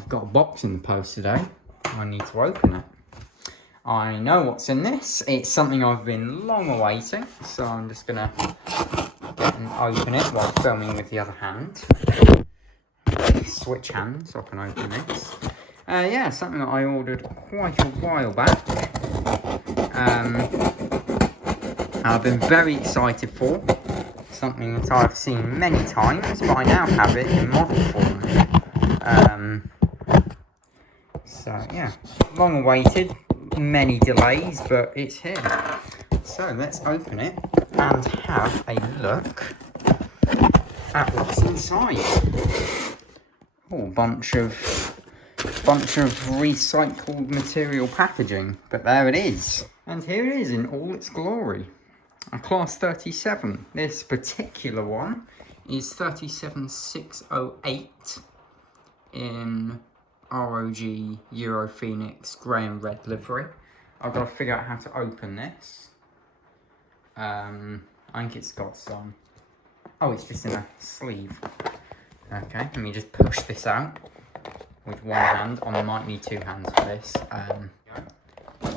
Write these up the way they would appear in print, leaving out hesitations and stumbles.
I've got a box in the post today. I need to open it. I know what's in this. It's something I've been long awaiting, so I'm just gonna get and open it while filming with the other hand. Switch hand so I can open this. Yeah, something that I ordered quite a while back. I've been very excited for. Something that I've seen many times, but I now have it in model form. So yeah, long awaited, many delays, but it's here. So let's open it and have a look at what's inside. Oh, a bunch of recycled material packaging, but there it is. And here it is in all its glory. A class 37. This particular one is 37608 in ROG Euro Phoenix grey and red livery. I've got to figure out how to open this. I think it's got some... Oh, it's just in a sleeve. Okay, let me just push this out with one hand. I might need two hands for this.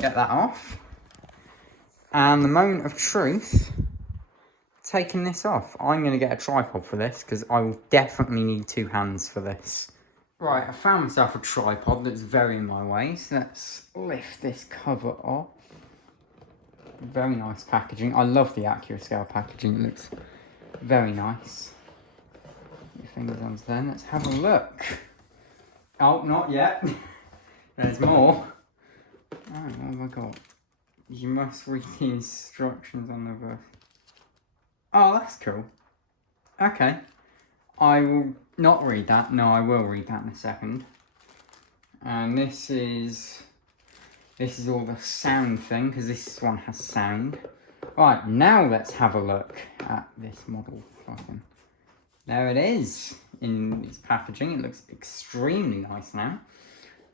Get that off. And the moment of truth, taking this off. I'm going to get a tripod for this because I will definitely need two hands for this. Right, I found myself a tripod that's very in my way, so let's lift this cover off. Very nice packaging. I love the Accurascale packaging, it looks very nice. Put your fingers onto there, let's have a look. Oh, not yet. There's more. Oh, what have I got? You must read the instructions on the verse. Oh, that's cool. Okay. I will not read that. No, I will read that in a second. And this is all the sound thing, because this one has sound. Right, now let's have a look at this model. There it is in its packaging. It looks extremely nice now.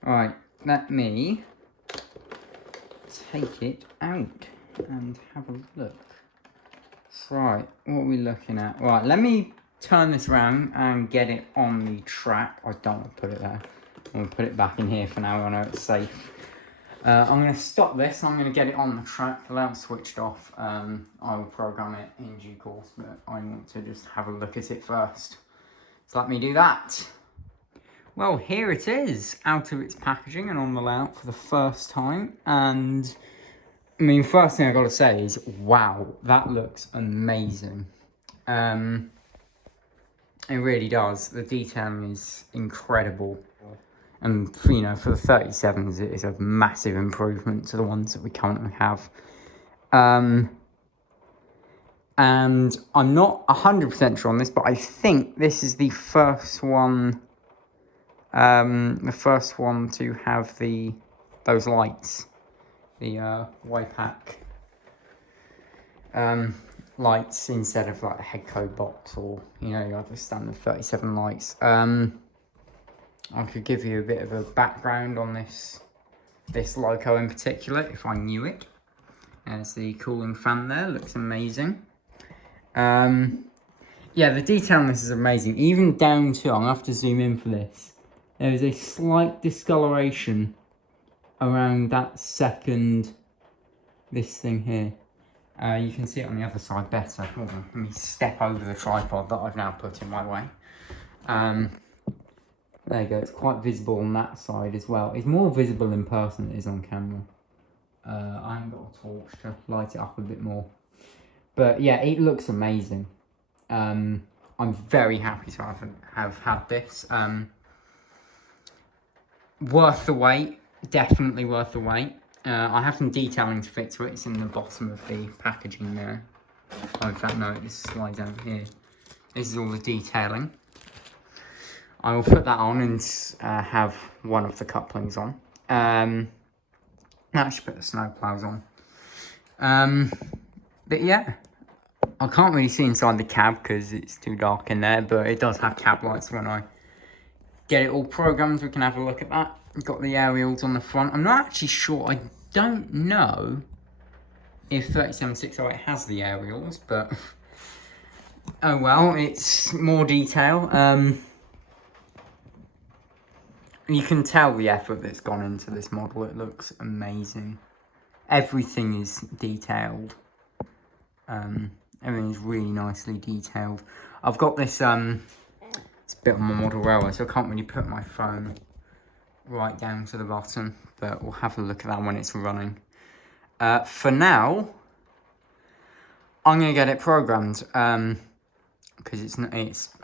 Right, let me take it out and have a look. So, right, what are we looking at? Right, let me turn this around and get it on the track. I don't want to put it there. I'm going to put it back in here for now. I know it's safe. I'm going to stop this. I'm going to get it on the track. The lamp switched off. I will program it in due course, but I want to just have a look at it first. So let me do that. Well, here it is, out of its packaging and on the layout for the first time. And, I mean, first thing I've got to say is, wow, that looks amazing. It really does. The detailing is incredible. And, you know, for the 37s, it is a massive improvement to the ones that we currently have. And I'm not 100% sure on this, but I think this is the first one... the first one to have those lights, the WiPack lights instead of like the head code box or your other standard 37 lights. I could give you a bit of a background on this loco in particular if I knew it. There's the cooling fan there, looks amazing. Yeah, the detail on this is amazing, even down to, I'm gonna have to zoom in for this. There is a slight discoloration around that second, this thing here. You can see it on the other side better. Hold on, let me step over the tripod that I've now put in my way. There you go, it's quite visible on that side as well. It's more visible in person than it is on camera. I haven't got a torch to light it up a bit more. But yeah, it looks amazing. I'm very happy to have had this. Worth the wait, definitely worth the wait. I have some detailing to fit to it. It's in the bottom of the packaging there. Oh, in fact, no, this slides down here. This is all the detailing. I will put that on and have one of the couplings on. Now I should put the snow plows on. But yeah, I can't really see inside the cab because it's too dark in there, but it does have cab lights. When I get it all programmed, we can have a look at that. We've got the aerials on the front. I'm not actually sure. I don't know if 37608 has the aerials, but oh well, it's more detail. You can tell the effort that's gone into this model. It looks amazing. Everything is detailed. Everything is really nicely detailed. I've got this, it's a bit on my model railway, so I can't really put my phone right down to the bottom, but we'll have a look at that when it's running. For now, I'm going to get it programmed, because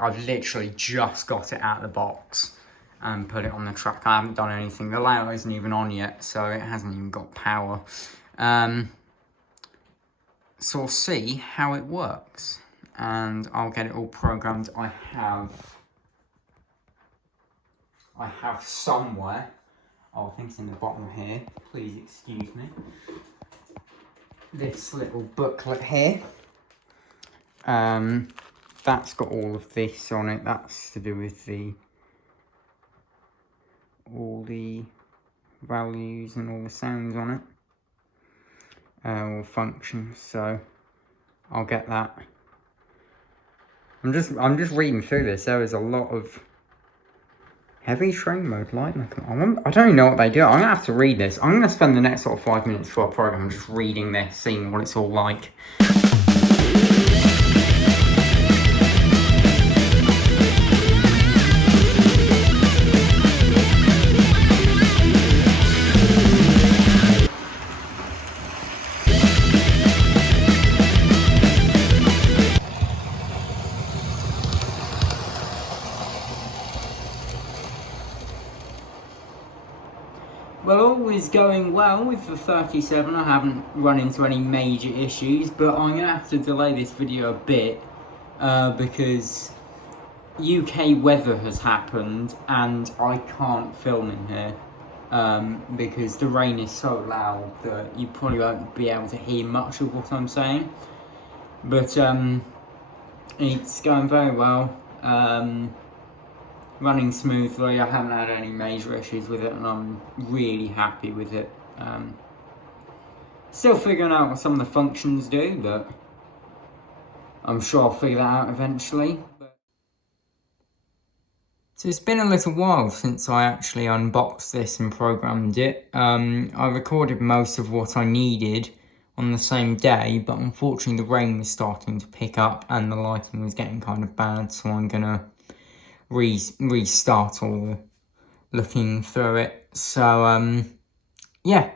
I've literally just got it out of the box and put it on the track. I haven't done anything. The layout isn't even on yet, so it hasn't even got power. So we'll see how it works, and I'll get it all programmed. I have somewhere, I think it's in the bottom here, please excuse me, this little booklet here. That's got all of this on it. That's to do with all the values and all the sounds on it. All functions, so I'll get that. I'm just reading through this. There is a lot of heavy train mode light. I don't even know what they do. I'm gonna have to read this. I'm gonna spend the next sort of 5 minutes for our program just reading this, seeing what it's all like. Well, all is going well with the 37. I haven't run into any major issues, but I'm going to have to delay this video a bit because UK weather has happened and I can't film in here because the rain is so loud that you probably won't be able to hear much of what I'm saying. But it's going very well. Running smoothly. I haven't had any major issues with it and I'm really happy with it. Still figuring out what some of the functions do, but I'm sure I'll figure that out eventually. So it's been a little while since I actually unboxed this and programmed it. I recorded most of what I needed on the same day, but unfortunately the rain was starting to pick up and the lighting was getting kind of bad, so I'm gonna restart all the looking through it. So yeah,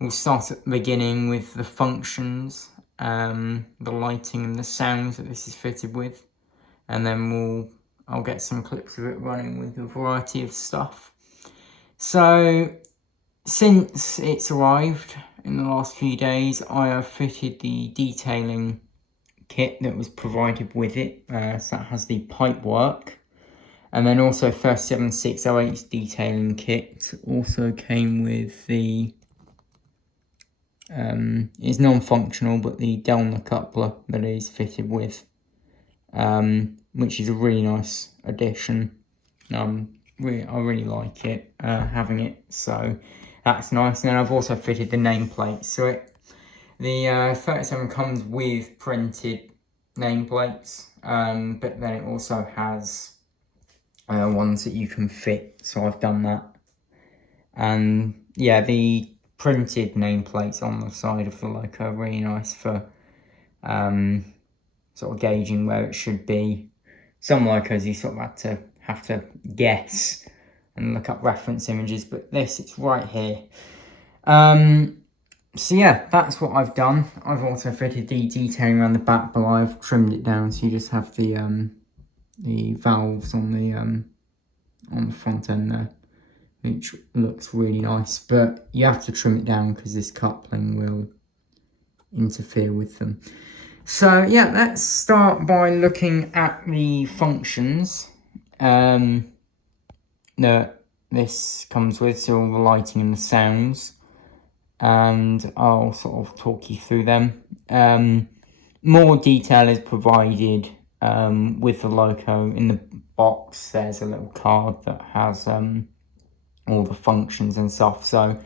we'll start at the beginning with the functions, the lighting and the sounds that this is fitted with, and then I'll get some clips of it running with a variety of stuff. So since it's arrived in the last few days, I have fitted the detailing kit that was provided with it. So that has the pipe work. And then also 37608's detailing kit also came with the, it's non-functional, but the Delner coupler that it is fitted with, which is a really nice addition. I really like it, having it, so that's nice. And then I've also fitted the nameplate. So the 37 comes with printed nameplates, but then it also has ones that you can fit, so I've done that. And yeah, the printed nameplates on the side of the loco are really nice for sort of gauging where it should be. Some locos you sort of have to guess and look up reference images, but this, it's right here. So yeah, that's what I've done. I've also fitted the detailing around the back, but I've trimmed it down so you just have the valves on the front end there, which looks really nice, but you have to trim it down because this coupling will interfere with them. So yeah, let's start by looking at the functions that this comes with, so all the lighting and the sounds, and I'll sort of talk you through them. More detail is provided with the loco. In the box there's a little card that has all the functions and stuff, so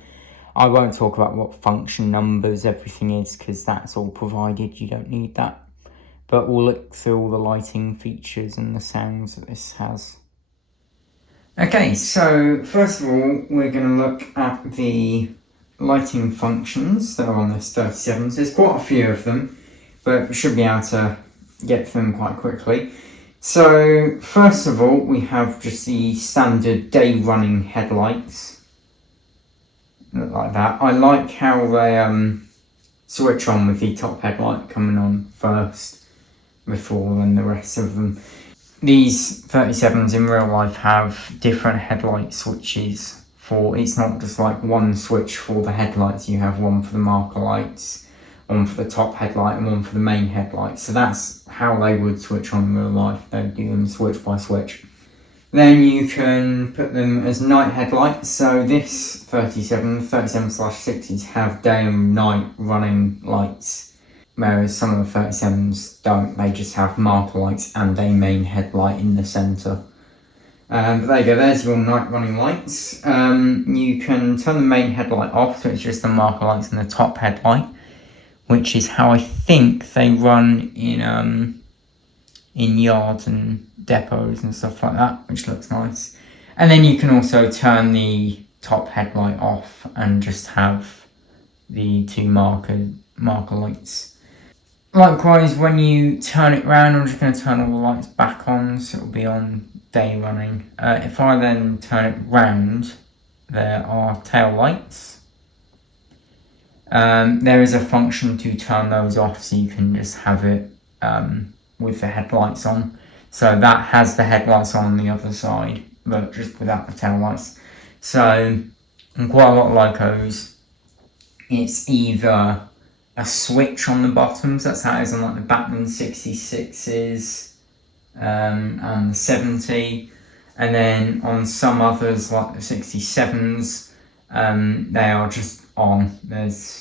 I won't talk about what function numbers everything is because that's all provided, you don't need that, but we'll look through all the lighting features and the sounds that this has. Okay, so first of all, we're going to look at the lighting functions that are on this 37. So there's quite a few of them, but we should be able to get to them quite quickly. So first of all, we have just the standard day running headlights. Look like that. I like how they switch on with the top headlight coming on first before then the rest of them. These 37s in real life have different headlight switches for, it's not just like one switch for the headlights, you have one for the marker lights, one for the top headlight and one for the main headlight. So that's how they would switch on in real life, they would do them switch by switch. Then you can put them as night headlights, so this 37/6s have day and night running lights, whereas some of the 37s don't, they just have marker lights and a main headlight in the centre. But there you go, there's your night running lights. You can turn the main headlight off, so it's just the marker lights and the top headlight, which is how I think they run in yards and depots and stuff like that, which looks nice. And then you can also turn the top headlight off and just have the two marker lights. Likewise, when you turn it round, I'm just going to turn all the lights back on, so it'll be on day running. If I then turn it round, there are tail lights. There is a function to turn those off, so you can just have it with the headlights on. So that has the headlights on the other side, but just without the tail lights. So on quite a lot of locos, it's either a switch on the bottoms, that's how it is on like the Batman 66s and the 70, and then on some others like the 67s, they are just on.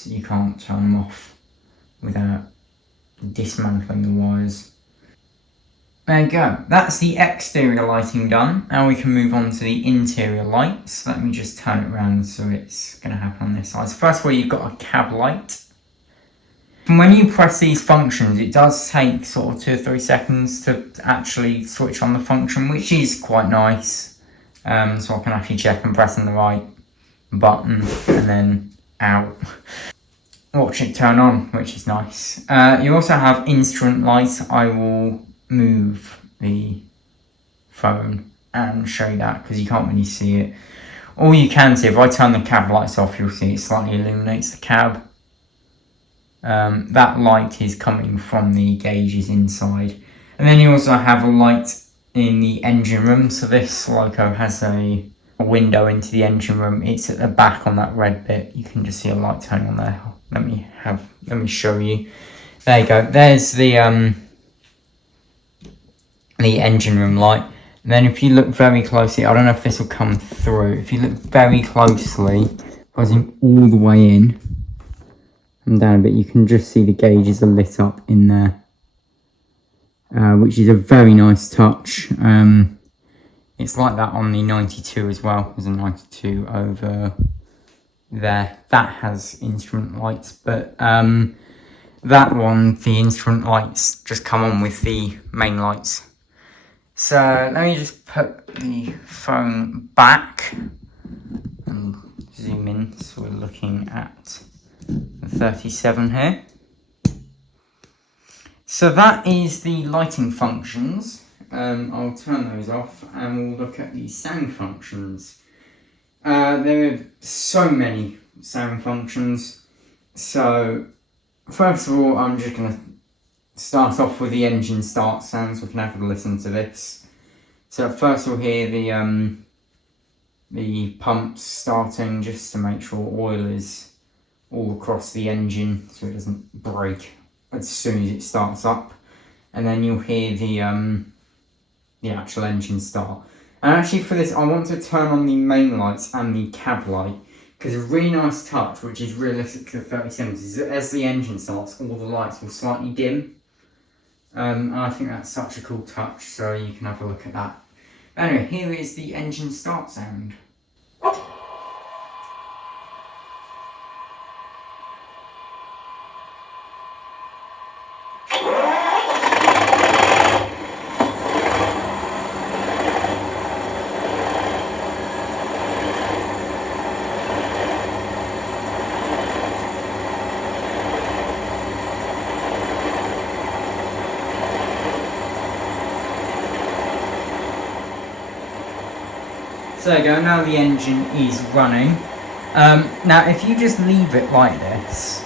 You can't turn them off without dismantling the wires. There you go, that's the exterior lighting done. Now we can move on to the interior lights. Let me just turn it around so it's going to happen on this side. So first of all, you've got a cab light. And when you press these functions, it does take sort of 2 or 3 seconds to actually switch on the function, which is quite nice. So I can actually check I'm pressing the right button and then out. Watch it turn on, which is nice. You also have instrument lights. I will move the phone and show you that because you can't really see it. All you can see, if I turn the cab lights off, you'll see it slightly illuminates the cab. That light is coming from the gauges inside. And then you also have a light in the engine room. So this loco has a window into the engine room. It's at the back on that red bit. You can just see a light turning on there. Let me show you. There you go. There's the engine room light. And then if you look very closely, I don't know if this will come through. If you look very closely, if I zoom all the way in and down a bit, you can just see the gauges are lit up in there, which is a very nice touch. It's like that on the 92 as well. There's a 92 over there. That has instrument lights, but that one, the instrument lights just come on with the main lights. So let me just put the phone back and zoom in so we're looking at the 37 here. So that is the lighting functions. I'll turn those off and we'll look at the sound functions. There are so many sound functions. So first of all, I'm just going to start off with the engine start sound so we can have a listen to this. So first we'll hear the pumps starting just to make sure oil is all across the engine so it doesn't break as soon as it starts up. And then you'll hear the actual engine start. And actually for this I want to turn on the main lights and the cab light, because a really nice touch, which is realistic to the 37s, is that as the engine starts, all the lights will slightly dim. And I think that's such a cool touch, so you can have a look at that. Anyway, here is the engine start sound. So there you go, now the engine is running. Now if you just leave it like this,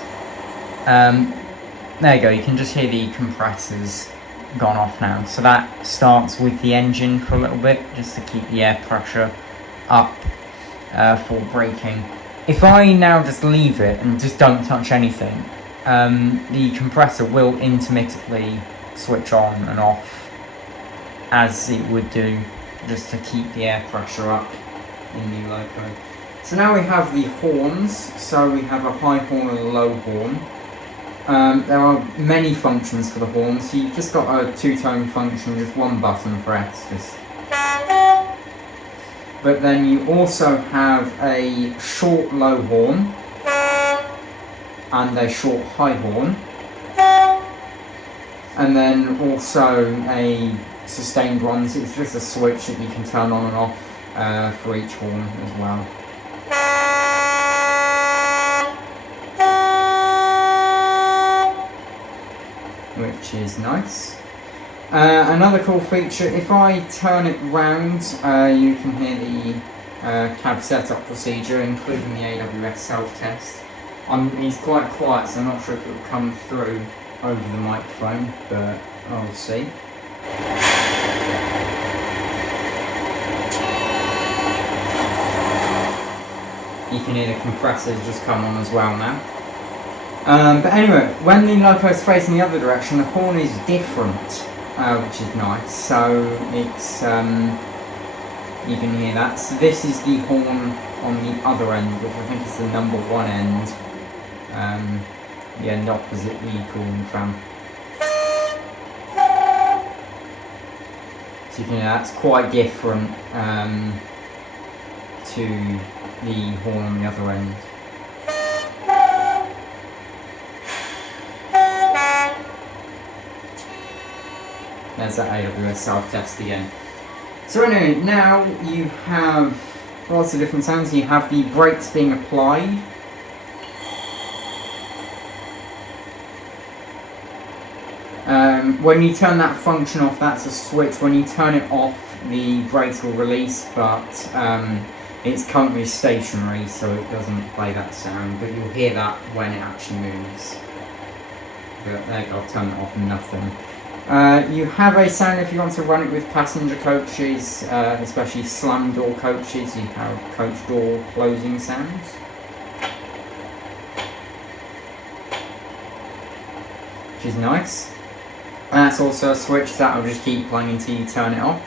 there you go, you can just hear the compressors gone off now. So that starts with the engine for a little bit, just to keep the air pressure up for braking. If I now just leave it and just don't touch anything, the compressor will intermittently switch on and off, as it would do, just to keep the air pressure up in the loco. So now we have the horns. So we have a high horn and a low horn. There are many functions for the horn, so you've just got a two-tone function, just one button press. But then you also have a short low horn and a short high horn, and then also a sustained one. So it's just a switch that you can turn on and off for each horn as well. Which is nice. Another cool feature, if I turn it round, you can hear the cab setup procedure, including the AWS self-test. It's quite quiet, so I'm not sure if it will come through over the microphone, but I'll see. You can hear the compressors just come on as well now. But anyway, when the loco is facing the other direction, the horn is different, which is nice. So it's you can hear that. So this is the horn on the other end, which I think is the number 1 end, the end opposite the cooling fan. So you can hear that's quite different to the horn on the other end. There's that AWS self-test again. So anyway, now you have lots of different sounds. You have the brakes being applied. When you turn that function off, that's a switch. When you turn it off, the brakes will release, but it's currently stationary, so it doesn't play that sound, but you'll hear that when it actually moves. But there you go, I've turned it off and nothing. You have a sound if you want to run it with passenger coaches, especially slam door coaches. You have coach door closing sounds. Which is nice. And that's also a switch that will just keep playing until you turn it off.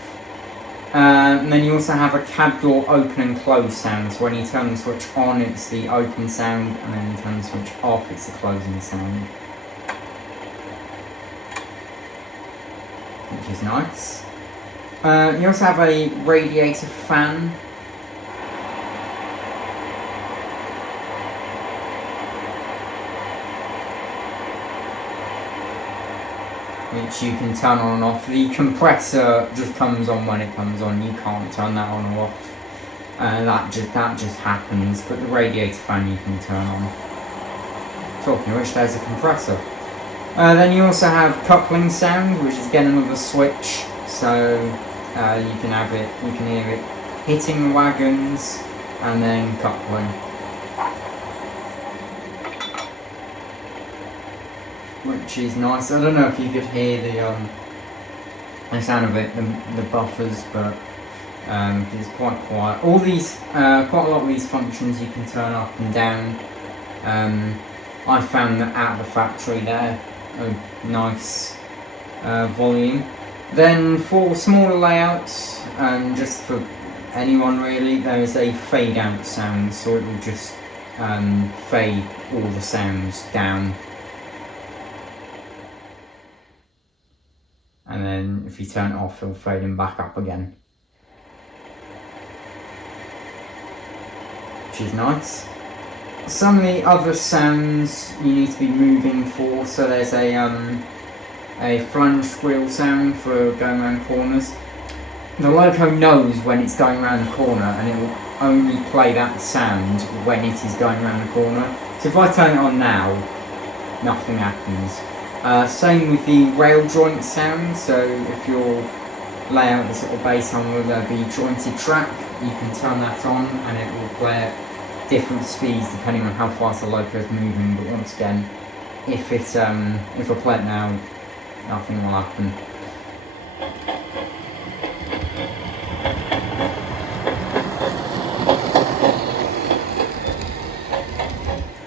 And then you also have a cab door open and close sound. So when you turn the switch on, it's the open sound, and then you turn the switch off, it's the closing sound. Which is nice. You also have a radiator fan. Which you can turn on and off. The compressor just comes on when it comes on. You can't turn that on or off. That just happens. But the radiator fan you can turn on. Talking of which, there's a compressor. Then you also have coupling sound, which is again another switch. So you can have it. You can hear it hitting the wagons and then coupling. Which is nice. I don't know if you could hear the sound of it, the buffers, but it's quite quiet. All these, quite a lot of these functions you can turn up and down. I found that out of the factory there, a nice volume. Then for smaller layouts, just for anyone really, there is a fade out sound, so it will just fade all the sounds down. And then if you turn it off, it'll fade them back up again. Which is nice. Some of the other sounds you need to be moving for, so there's a flange squeal sound for going around corners. The loco knows when it's going around the corner, and it will only play that sound when it is going around the corner. So if I turn it on now, nothing happens. Same with the rail joint sound, so if your layout is sort of based on will there be jointed track, you can turn that on and it will play at different speeds depending on how fast the loco is moving. But once again, if I play it now, nothing will happen.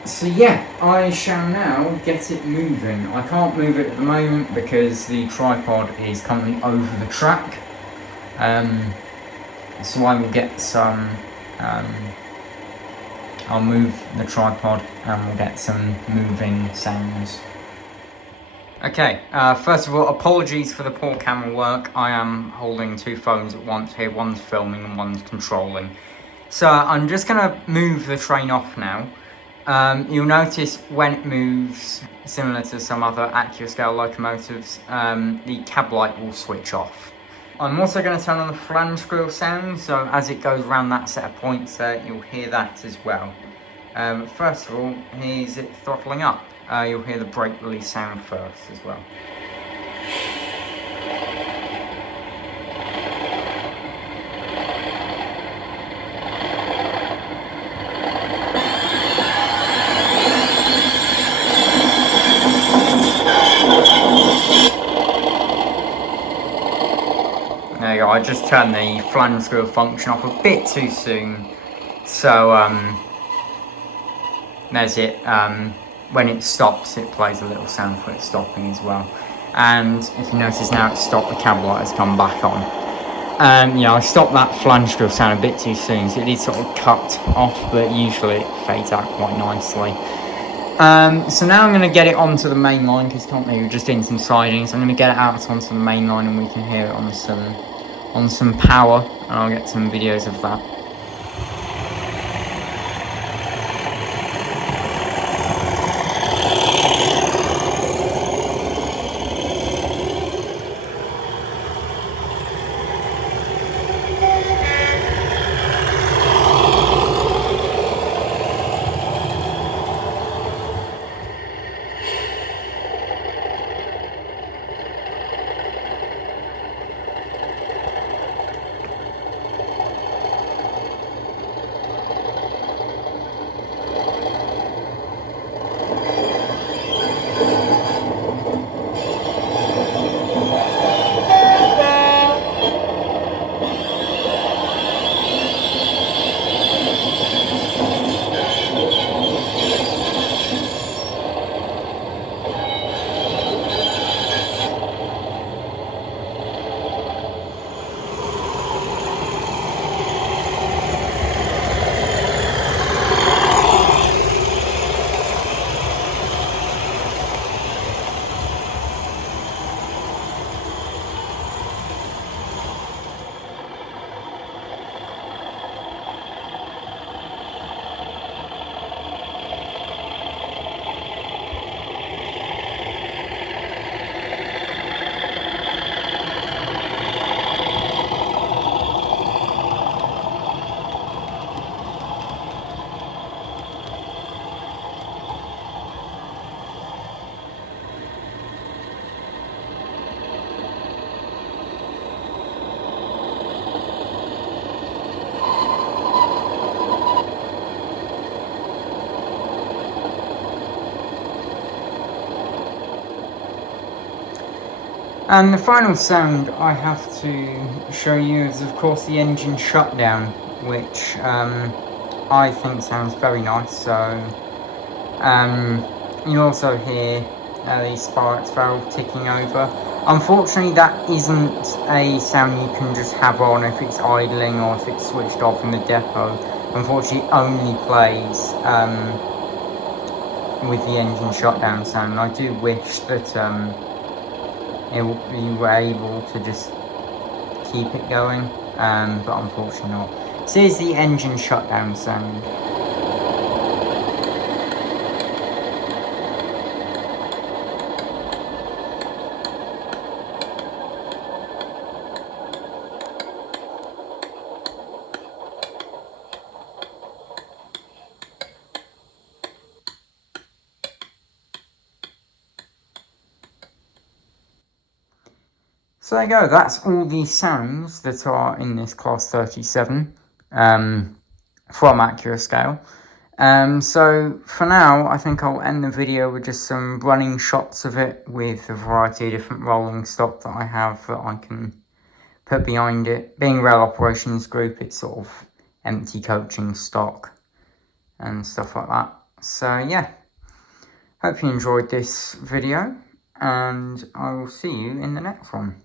So yeah, I shall now get it moving. I can't move it at the moment because the tripod is currently over the track. So I will get some, I'll move the tripod and we'll get some moving sounds. Okay, first of all, apologies for the poor camera work. I am holding two phones at once here, one's filming and one's controlling. So I'm just going to move the train off now. You'll notice when it moves, similar to some other Accurascale locomotives, the cab light will switch off. I'm also going to turn on the flange squeal sound, so as it goes around that set of points there, you'll hear that as well. First of all, here's it throttling up. You'll hear the brake release sound first as well. There you go, I just turned the flange squeal function off a bit too soon. So, there's it. When it stops, it plays a little sound for it stopping as well. And if you notice now it's stopped, the cab light has come back on. Yeah, I stopped that flange squeal sound a bit too soon, so it did sort of cut off, but usually it fades out quite nicely. So now I'm going to get it onto the main line, because currently we're just doing some siding, so I'm going to get it out onto the main line and we can hear it on some power, and I'll get some videos of that. And the final sound I have to show you is, of course, the engine shutdown, which I think sounds very nice. So you'll also hear the sparks valve ticking over. Unfortunately, that isn't a sound you can just have on if it's idling or if it's switched off in the depot. Unfortunately, it only plays with the engine shutdown sound. And I do wish that you were able to just keep it going, but unfortunately not. So here's the engine shutdown sound. So there you go, that's all the sounds that are in this Class 37. from Accurascale. So for now, I think I'll end the video with just some running shots of it with a variety of different rolling stock that I have that I can put behind it. Being rail operations group, it's sort of empty coaching stock and stuff like that. So yeah, hope you enjoyed this video, and I will see you in the next one.